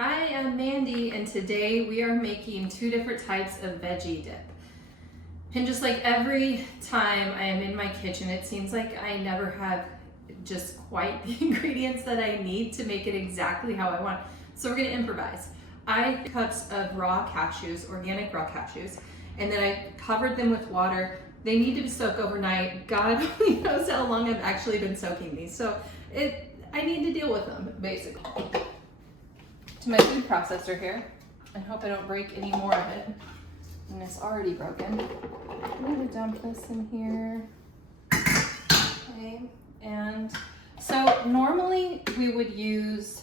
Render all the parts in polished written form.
Hi, I'm Mandy, and today we are making two different types of veggie dip. And just like every time I am in my kitchen, it seems like I never have just quite the ingredients that I need to make it exactly how I want. So we're gonna improvise. I have cups of raw cashews, organic raw cashews, and then I covered them with water. They need to soak overnight. God only knows how long I've actually been soaking these. So I need to deal with them, basically. To my food processor here. I hope I don't break any more of it. And it's already broken. I'm gonna dump this in here. Okay, and so normally we would use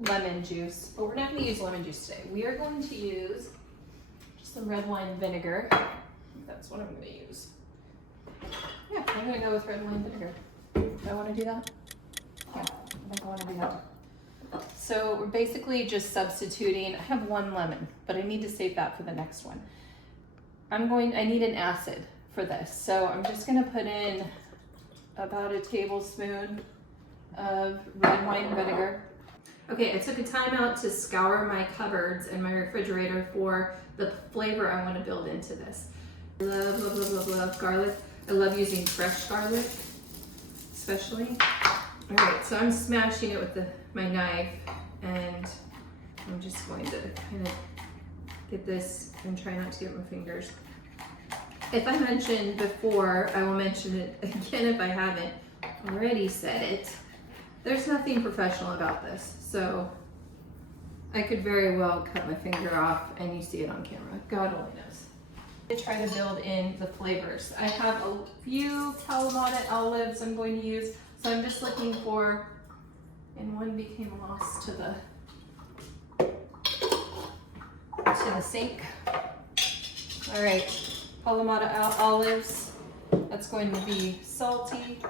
lemon juice, but we're not gonna use lemon juice today. We are going to use just some red wine vinegar. That's what I'm gonna use. Yeah, I'm gonna go with red wine vinegar. Do I wanna do that? Yeah, I think I wanna do that. So we're basically just substituting. I have one lemon, but I need to save that for the next one. I need an acid for this. So I'm just gonna put in about a tablespoon of red wine vinegar. Okay, I took a time out to scour my cupboards and my refrigerator for the flavor I wanna build into this. Love garlic. I love using fresh garlic, especially. All right, so I'm smashing it with my knife, and I'm just going to kind of get this and try not to get my fingers. If I mentioned before, I will mention it again if I haven't already said it. There's nothing professional about this, so I could very well cut my finger off and you see it on camera. God only knows. I try to build in the flavors. I have a few Kalamata olives I'm going to use. So I'm just looking for, and one became lost to the sink. All right, Kalamata olives. That's going to be salty.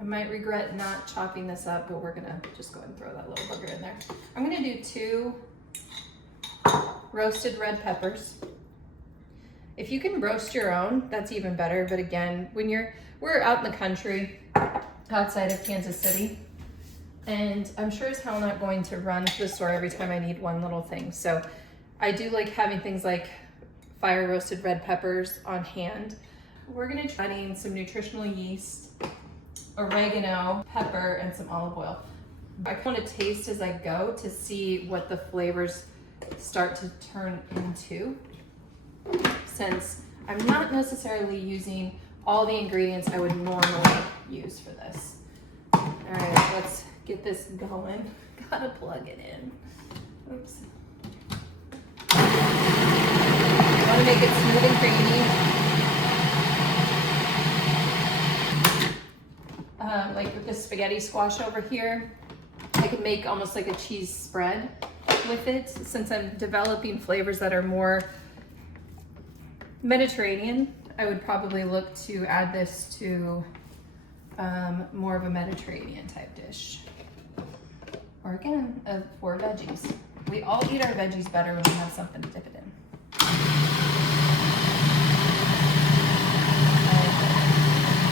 I might regret not chopping this up, but we're gonna just go ahead and throw that little booger in there. I'm gonna do 2 roasted red peppers. If you can roast your own, that's even better. But again, we're out in the country, outside of Kansas City, and I'm sure as hell not going to run to the store every time I need one little thing. So I do like having things like fire roasted red peppers on hand. We're gonna try adding some nutritional yeast, oregano, pepper, and some olive oil. I want to taste as I go to see what the flavors start to turn into, since I'm not necessarily using all the ingredients I would normally use for this. All right, let's get this going. Gotta plug it in. Oops. I want to make it smooth and creamy. Like with this spaghetti squash over here, I could make almost like a cheese spread with it, since I'm developing flavors that are more Mediterranean. I would probably look to add this to more of a Mediterranean type dish. Or again, for veggies. We all eat our veggies better when we have something to dip it in.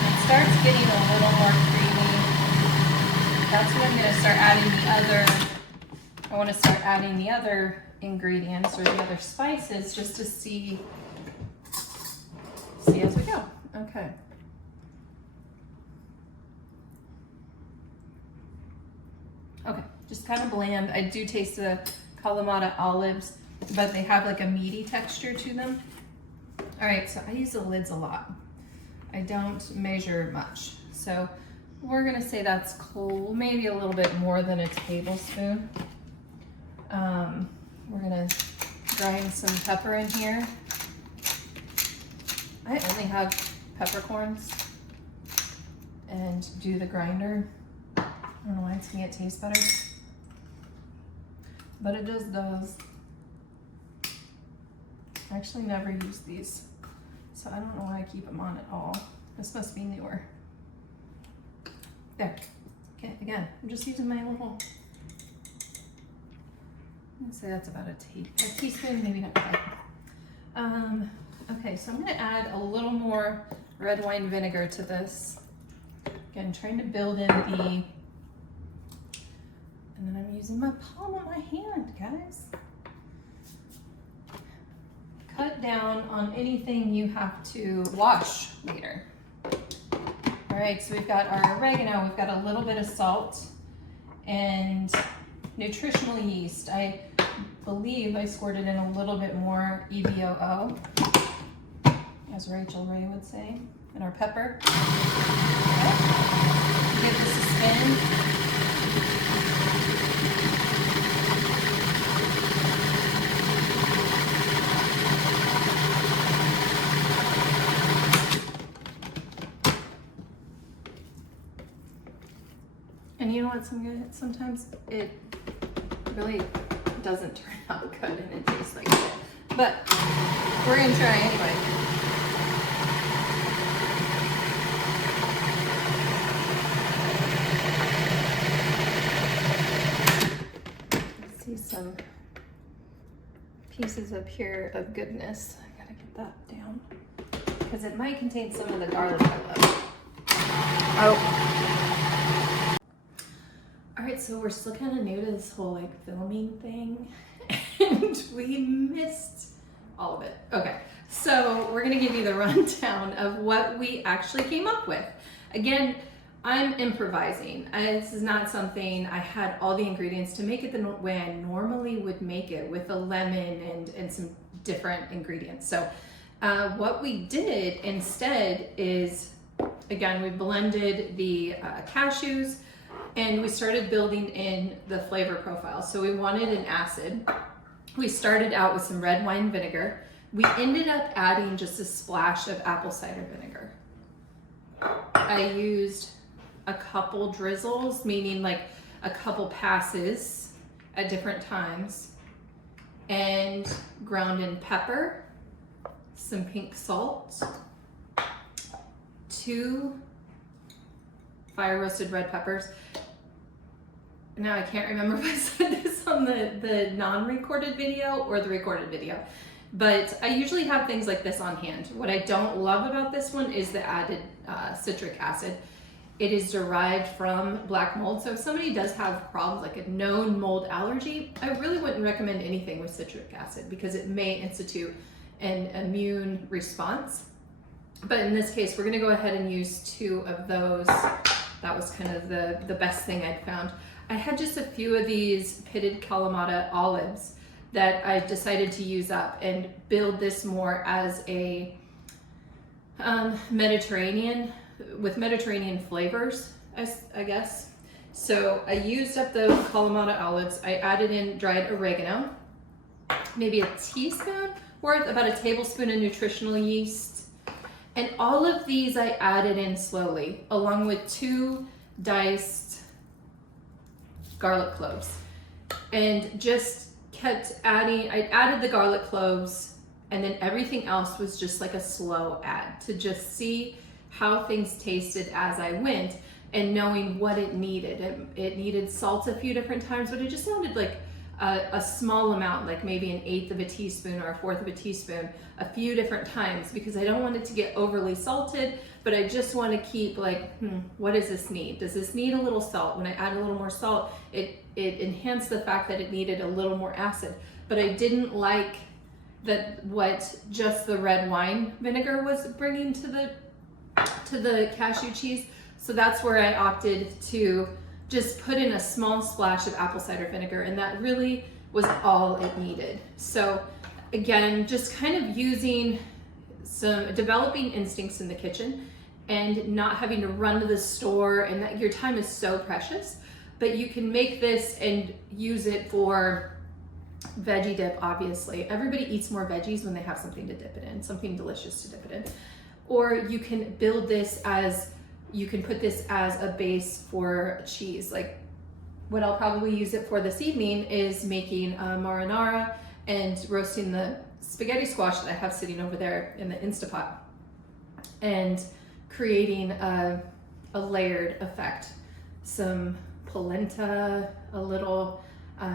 It starts getting a little more creamy. That's when I'm gonna start adding I wanna start adding the other ingredients or the other spices just to see as we go. Okay. Okay, just kind of bland. I do taste the Kalamata olives, but they have like a meaty texture to them. All right, so I use the lids a lot. I don't measure much. So we're gonna say that's cool, maybe a little bit more than a tablespoon. We're gonna grind some pepper in here. I only have peppercorns and do the grinder. I don't know why, to me it tastes better, but it just does. I actually never use these, so I don't know why I keep them on at all. This must be newer. There. Okay, again, I'm just using my little, I'm gonna say that's about a teaspoon, maybe not quite. Okay, so I'm gonna add a little more red wine vinegar to this. Again, trying to build in the using my palm of my hand, guys. Cut down on anything you have to wash later. All right, so we've got our oregano, we've got a little bit of salt and nutritional yeast. I believe I squirted in a little bit more EBOO, as Rachel Ray would say, and our pepper. Okay. Give this a spin. And you know what, sometimes it really doesn't turn out good and it tastes like shit. But we're gonna try anyway. I see some pieces up here of goodness. I gotta get that down because it might contain some of the garlic I love. Oh. All right, so we're still kind of new to this whole like filming thing and we missed all of it. Okay, so we're gonna give you the rundown of what we actually came up with. Again, I'm improvising. This is not something I had all the ingredients to make it the way I normally would make it with a lemon and some different ingredients. So what we did instead is, again, we blended the cashews, and we started building in the flavor profile. So we wanted an acid. We started out with some red wine vinegar. We ended up adding just a splash of apple cider vinegar. I used a couple drizzles, meaning like a couple passes at different times, and ground in pepper, some pink salt, 2 fire roasted red peppers. Now I can't remember if I said this on the non-recorded video or the recorded video, but I usually have things like this on hand. What I don't love about this one is the added citric acid. It is derived from black mold, so if somebody does have problems like a known mold allergy, I really wouldn't recommend anything with citric acid because it may institute an immune response. But in this case, we're gonna go ahead and use 2 of those. That was kind of the best thing I'd found. I had just a few of these pitted Kalamata olives that I decided to use up and build this more as a Mediterranean, with Mediterranean flavors, I guess. So I used up the Kalamata olives. I added in dried oregano, maybe a teaspoon worth, about a tablespoon of nutritional yeast. And all of these I added in slowly, along with 2 diced garlic cloves, and just kept adding. I added the garlic cloves, and then everything else was just like a slow add to just see how things tasted as I went, and knowing what it needed. It needed salt a few different times, but it just sounded like a small amount, like maybe an 1/8 of a teaspoon or a 1/4 of a teaspoon a few different times, because I don't want it to get overly salted, but I just want to keep like, what does this need? Does this need a little salt? When I add a little more salt, it enhanced the fact that it needed a little more acid. But I didn't like that what just the red wine vinegar was bringing to the cashew cheese. So that's where I opted to just put in a small splash of apple cider vinegar, and that really was all it needed. So again, just kind of using some developing instincts in the kitchen and not having to run to the store, and that your time is so precious, but you can make this and use it for veggie dip. Obviously everybody eats more veggies when they have something to dip it in, something delicious to dip it in. Or you can build this as, you can put this as a base for cheese. Like what I'll probably use it for this evening is making a marinara and roasting the spaghetti squash that I have sitting over there in the Instapot, and creating a layered effect. Some polenta, a little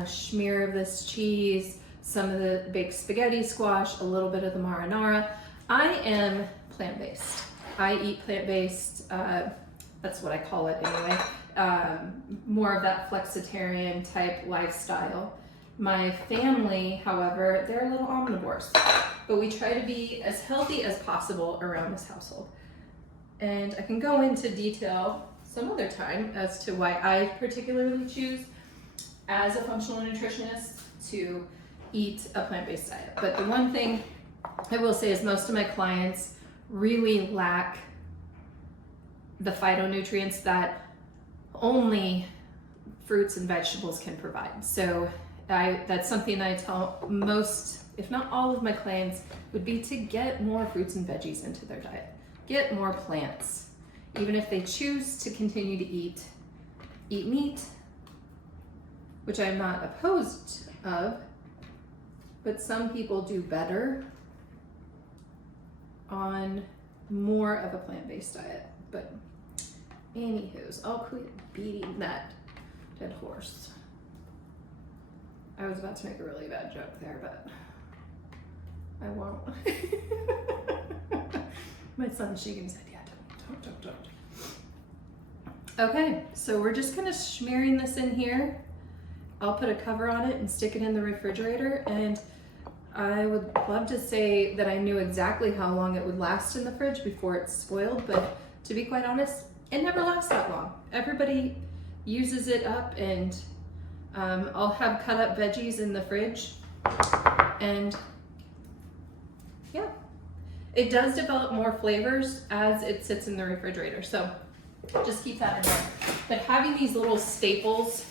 smear of this cheese, some of the baked spaghetti squash, a little bit of the marinara. I am plant-based. I eat plant-based, that's what I call it anyway. more of that flexitarian type lifestyle. My family, however, they're a little omnivores, but we try to be as healthy as possible around this household. And I can go into detail some other time as to why I particularly choose, as a functional nutritionist, to eat a plant-based diet. But the one thing I will say is most of my clients really lack the phytonutrients that only fruits and vegetables can provide. So that's something I tell most, if not all of my clients, would be to get more fruits and veggies into their diet. Get more plants. Even if they choose to continue to eat meat, which I'm not opposed of, but some people do better on more of a plant-based diet. But anywho's, I'll quit beating that dead horse. I was about to make a really bad joke there, but I won't. My son shaking his head, yeah, don't. Okay, so we're just kind of smearing this in here. I'll put a cover on it and stick it in the refrigerator, and I would love to say that I knew exactly how long it would last in the fridge before it's spoiled, but to be quite honest, it never lasts that long. Everybody uses it up, and I'll have cut up veggies in the fridge, and yeah, it does develop more flavors as it sits in the refrigerator, so just keep that in mind. But having these little staples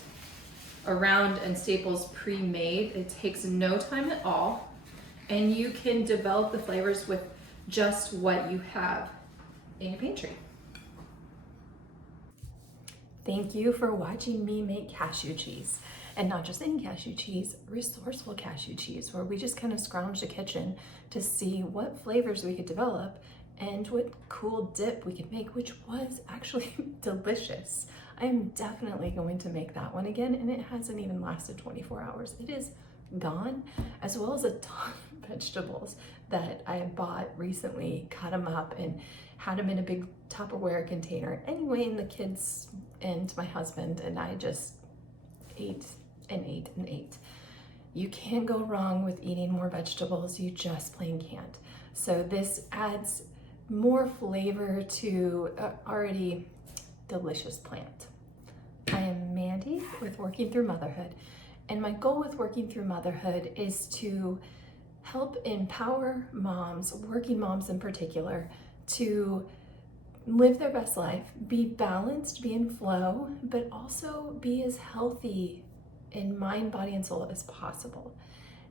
around and staples pre-made, it takes no time at all, and you can develop the flavors with just what you have in your pantry. Thank you for watching me make cashew cheese. And not just any cashew cheese, resourceful cashew cheese, where we just kind of scrounged the kitchen to see what flavors we could develop and what cool dip we could make, which was actually delicious. I am definitely going to make that one again, and it hasn't even lasted 24 hours. It is gone, as well as a ton of vegetables that I bought recently, cut them up and had them in a big Tupperware container. Anyway, and the kids and my husband and I just ate and ate and ate. You can't go wrong with eating more vegetables, you just plain can't. So this adds more flavor to an already delicious plant. I am Mandy with Working Through Motherhood, and my goal with Working Through Motherhood is to help empower moms, working moms in particular, to live their best life, be balanced, be in flow, but also be as healthy in mind, body, and soul as possible.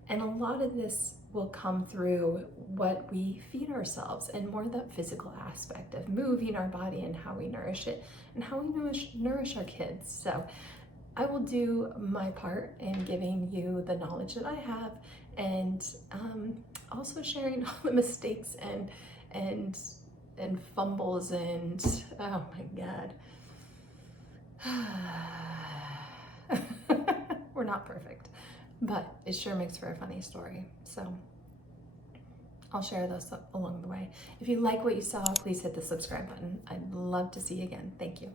And a lot of this will come through what we feed ourselves, and more that physical aspect of moving our body and how we nourish it and how we nourish our kids. So I will do my part in giving you the knowledge that I have, and also sharing all the mistakes and fumbles and, oh my God. We're not perfect, but it sure makes for a funny story. So I'll share those along the way. If you like what you saw, please hit the subscribe button. I'd love to see you again. Thank you.